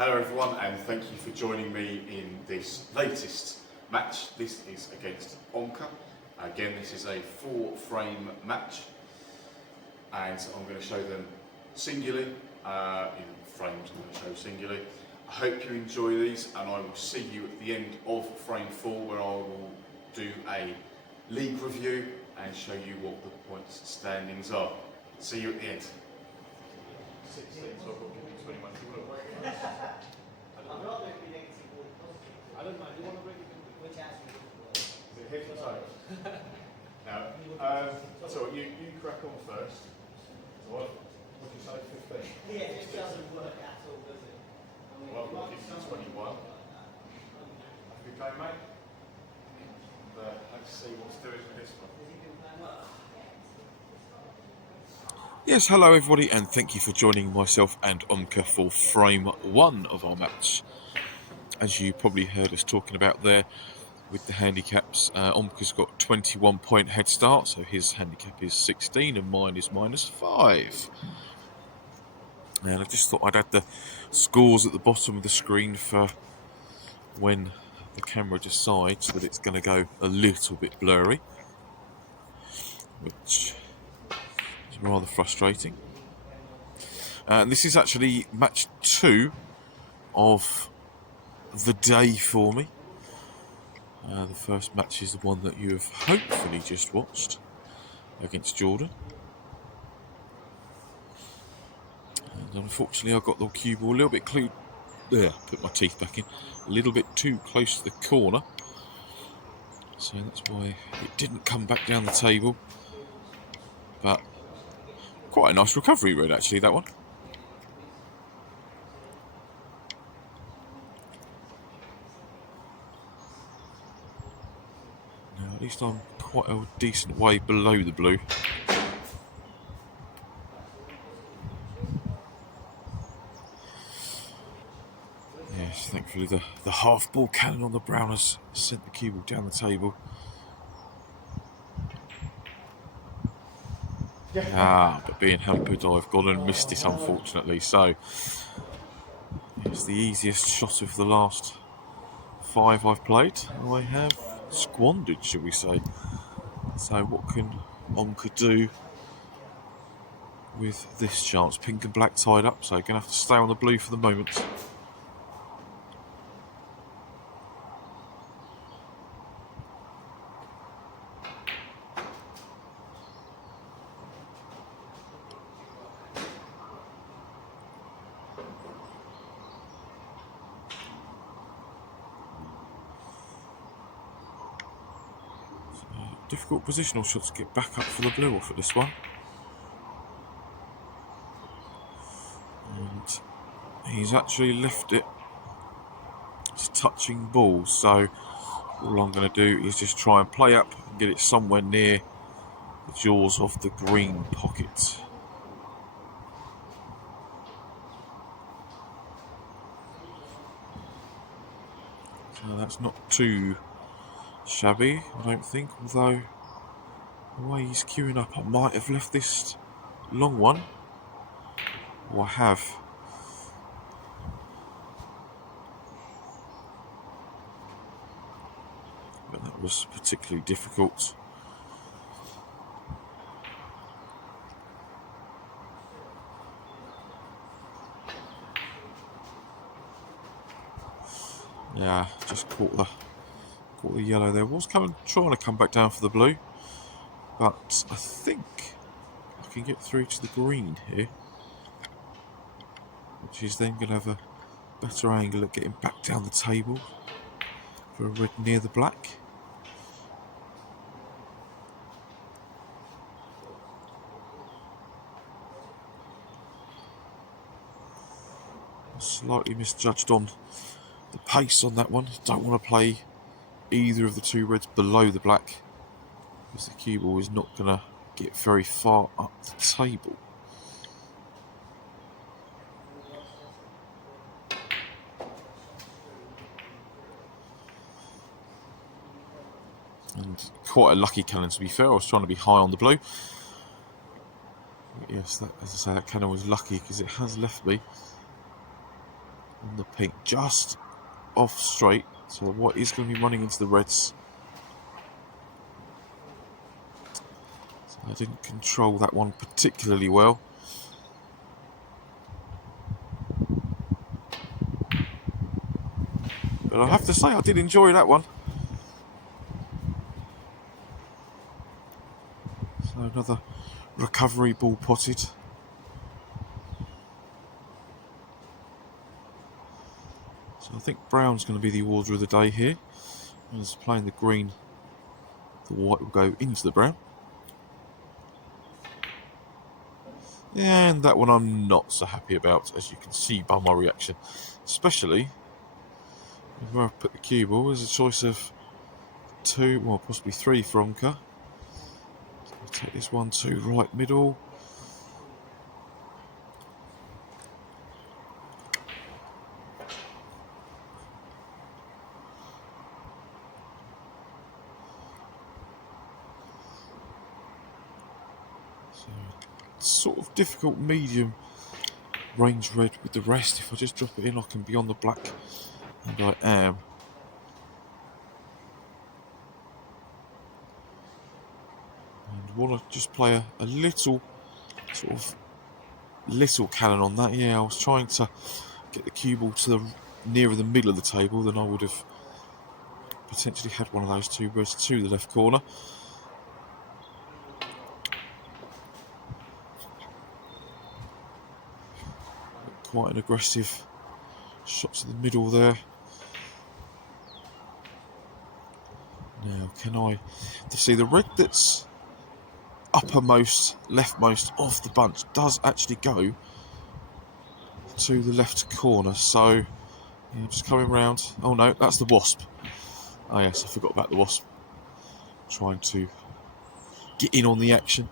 Hello everyone, and thank you for joining me in this latest match. This is against Omkar. Again, this is a 4-frame match, and I'm going to show them singularly, in frames I'm going to show singularly. I hope you enjoy these, and I will see you at the end of frame 4, where I will do a league review and show you what the points standings are. See you at the end. 16, so I've got to give you 21. I don't mind. Do you want to bring it? Which has is it head or toe? Now, so you crack on first. So what would you say, 15? Yeah, it doesn't work at all, does it? Well, I've got to give you 21. Okay, mate? Let's see what's doing with this one. Yes, hello everybody, and thank you for joining myself and Omkar for frame 1 of our match. As you probably heard us talking about there with the handicaps, Omkar's got 21-point head start, so his handicap is 16 and mine is -5. And I just thought I'd add the scores at the bottom of the screen for when the camera decides that it's going to go a little bit blurry, which is rather frustrating. This is actually match 2 of the day for me. The first match is the one that you have hopefully just watched against Jordan. And unfortunately I got the cue ball a little bit put my teeth back in, a little bit too close to the corner. So that's why it didn't come back down the table. But quite a nice recovery rate actually, that one. Now at least I'm quite a decent way below the blue. Yes, thankfully the half ball cannon on the brown has sent the cue ball down the table. But being hampered, I've gone and missed it, unfortunately. So it's the easiest shot of the last 5 I've played. I have squandered, shall we say. So what can Omkar do with this chance? Pink and black tied up, so going to have to stay on the blue for the moment. Difficult positional shots to get back up for the blue off at this one. And he's actually left it. It's touching ball, so all I'm going to do is just try and play up and get it somewhere near the jaws of the green pocket. So that's not too shabby, I don't think, although the way he's queuing up, I might have left this long one. Or I have. But that was particularly difficult. Yeah, just caught the yellow there. Was trying to come back down for the blue, but I think I can get through to the green here, which is then going to have a better angle at getting back down the table for a red near the black. Slightly misjudged on the pace on that one. Don't want to play either of the 2 reds below the black, because the cue ball is not going to get very far up the table. And quite a lucky cannon, to be fair. I was trying to be high on the blue. Yes, as I say, that cannon was lucky because it has left me on the pink, just off straight. So the white is going to be running into the reds. So I didn't control that one particularly well. But I have to say, I did enjoy that one. So another recovery ball potted. So I think brown's going to be the order of the day here. As playing the green, the white will go into the brown. And that one I'm not so happy about, as you can see by my reaction. Especially where I've put the cue ball. There's a choice of 2, well possibly 3 for Omkar. So I'll take this one to right middle. So sort of difficult medium range red with the rest. If I just drop it in, I can be on the black, and I am. And want to just play a little sort of little cannon on that. Yeah, I was trying to get the cue ball to the nearer the middle of the table, then I would have potentially had one of those 2 reds to the left corner. Quite an aggressive shot to the middle there. Now, can I see the red that's uppermost, leftmost of the bunch does actually go to the left corner? So, yeah, just coming round. Oh no, that's the wasp. Oh yes, I forgot about the wasp. Trying to get in on the action.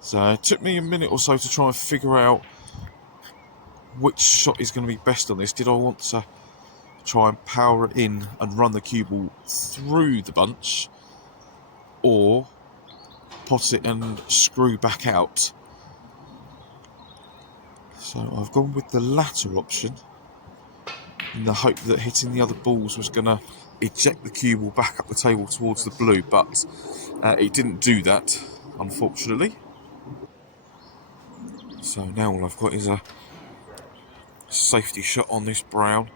So it took me a minute or so to try and figure out which shot is going to be best on this. Did I want to try and power it in and run the cue ball through the bunch, or pot it and screw back out? So I've gone with the latter option in the hope that hitting the other balls was going to eject the cue ball back up the table towards the blue, but it didn't do that, unfortunately. So now all I've got is a safety shot on this brown.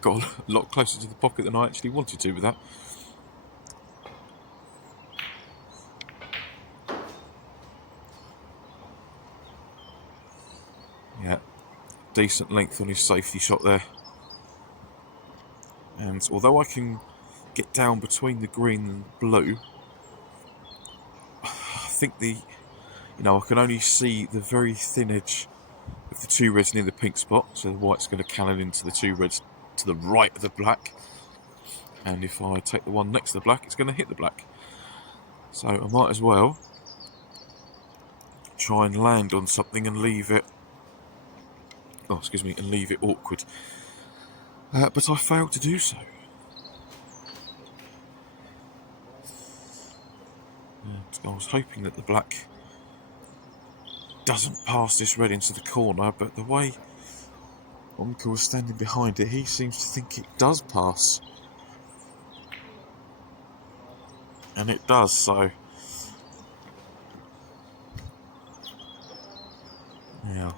Got a lot closer to the pocket than I actually wanted to with that. Yeah, decent length on his safety shot there. And although I can get down between the green and blue, I think I can only see the very thin edge of the 2 reds near the pink spot, so the white's going to cannon into the 2 reds to the right of the black, and if I take the one next to the black, it's going to hit the black. So I might as well try and land on something and leave it awkward. But I failed to do so. And I was hoping that the black doesn't pass this red into the corner, but the way Omkar was standing behind it, he seems to think it does pass. And it does, so now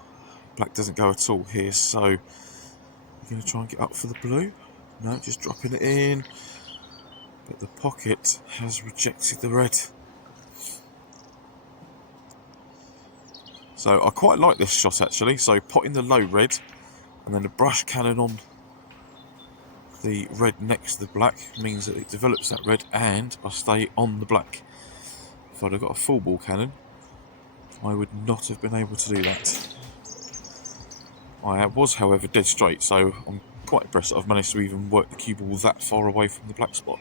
black doesn't go at all here, so we're going to try and get up for the blue. No, just dropping it in, but the pocket has rejected the red. So I quite like this shot actually. So potting the low red and then a brush cannon on the red next to the black means that it develops that red and I stay on the black. If I'd have got a full ball cannon, I would not have been able to do that. I was, however, dead straight, so I'm quite impressed that I've managed to even work the cue ball that far away from the black spot.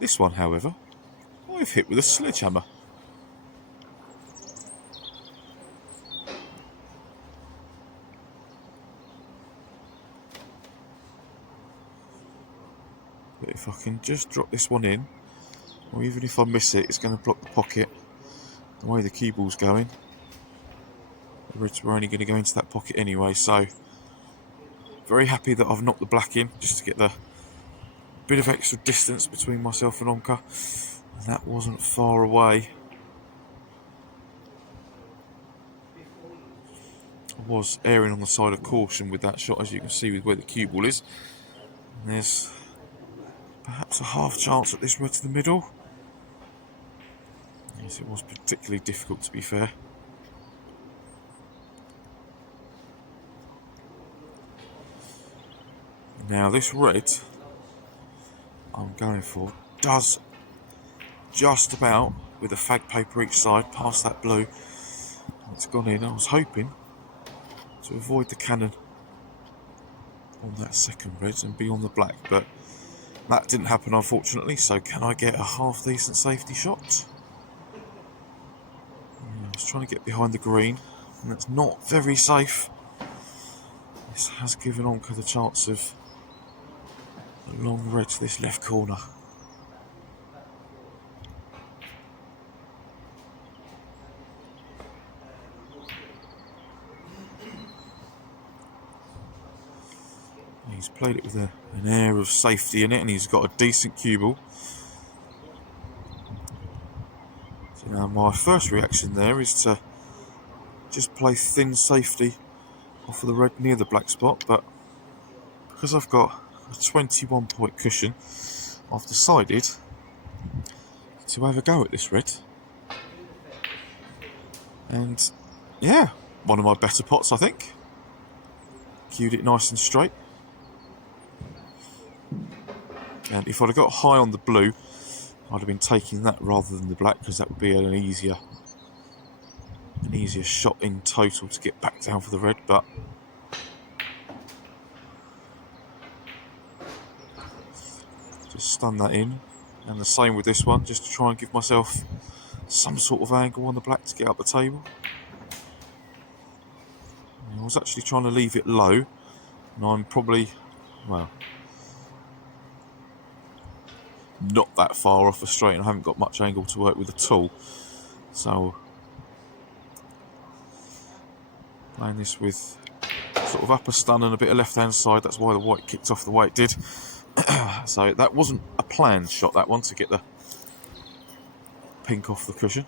This one, however, I've hit with a sledgehammer. But if I can just drop this one in, or even if I miss it, it's going to block the pocket. The way the cue ball's going, the reds were only going to go into that pocket anyway, so very happy that I've knocked the black in, just to get the bit of extra distance between myself and Omkar. And that wasn't far away. I was erring on the side of caution with that shot, as you can see with where the cue ball is. And there's perhaps a half chance at this red to the middle. Yes, it was particularly difficult, to be fair. Now this red I'm going for does just about, with a fag paper each side, past that blue. It's gone in. I was hoping to avoid the cannon on that second red and be on the black, but that didn't happen, unfortunately. So can I get a half decent safety shot? I was trying to get behind the green, and that's not very safe. This has given Omkar the chance of a long red to this left corner. He's played it with an air of safety in it, and he's got a decent cue ball. So now my first reaction there is to just play thin safety off of the red near the black spot, but because I've got a 21-point cushion, I've decided to have a go at this red. And yeah, one of my better pots, I think. Cued it nice and straight. And if I'd have got high on the blue, I'd have been taking that rather than the black, because that would be an easier shot in total to get back down for the red. But just stun that in, and the same with this one, just to try and give myself some sort of angle on the black to get up the table. And I was actually trying to leave it low, and I'm probably, well, not that far off a straight, and I haven't got much angle to work with at all. So playing this with sort of upper stun and a bit of left hand side, that's why the white kicked off the way it did. So that wasn't a planned shot, that one, to get the pink off the cushion.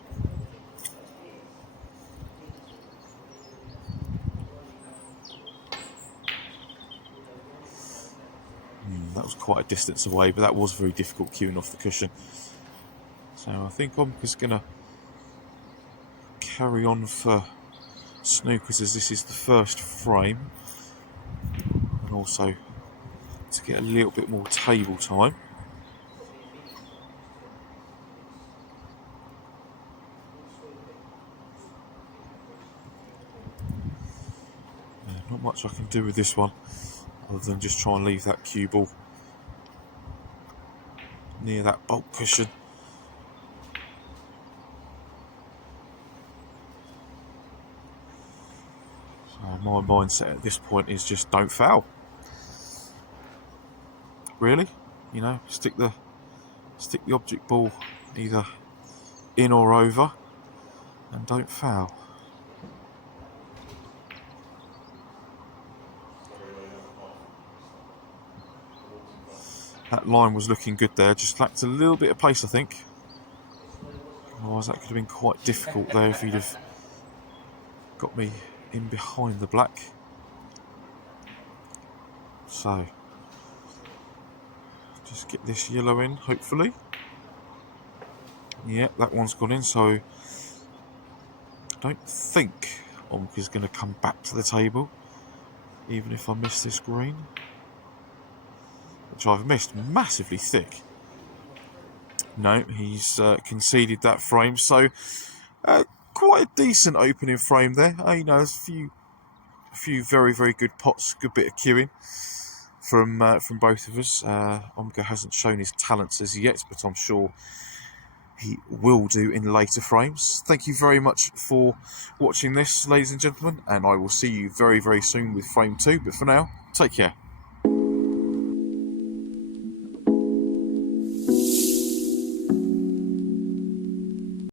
That was quite a distance away, but that was very difficult cueing off the cushion. So I think Omkar's going to carry on for snookers, as this is the first frame, and also to get a little bit more table time. Not much I can do with this one, other than just try and leave that cue ball near that bulk cushion. So my mindset at this point is just don't foul. Really, you know, stick the object ball either in or over, and don't foul. That line was looking good there, just lacked a little bit of pace, I think. Otherwise that could have been quite difficult there if he'd have got me in behind the black. So just get this yellow in, hopefully. Yeah, that one's gone in, so I don't think Omkar's going to come back to the table, even if I miss this green, which I've missed massively thick. No, he's conceded that frame, so quite a decent opening frame there. You know, there's a few very, very good pots, good bit of queuing from both of us. Omkar hasn't shown his talents as yet, but I'm sure he will do in later frames. Thank you very much for watching this, ladies and gentlemen, and I will see you very, very soon with frame 2. But for now, take care.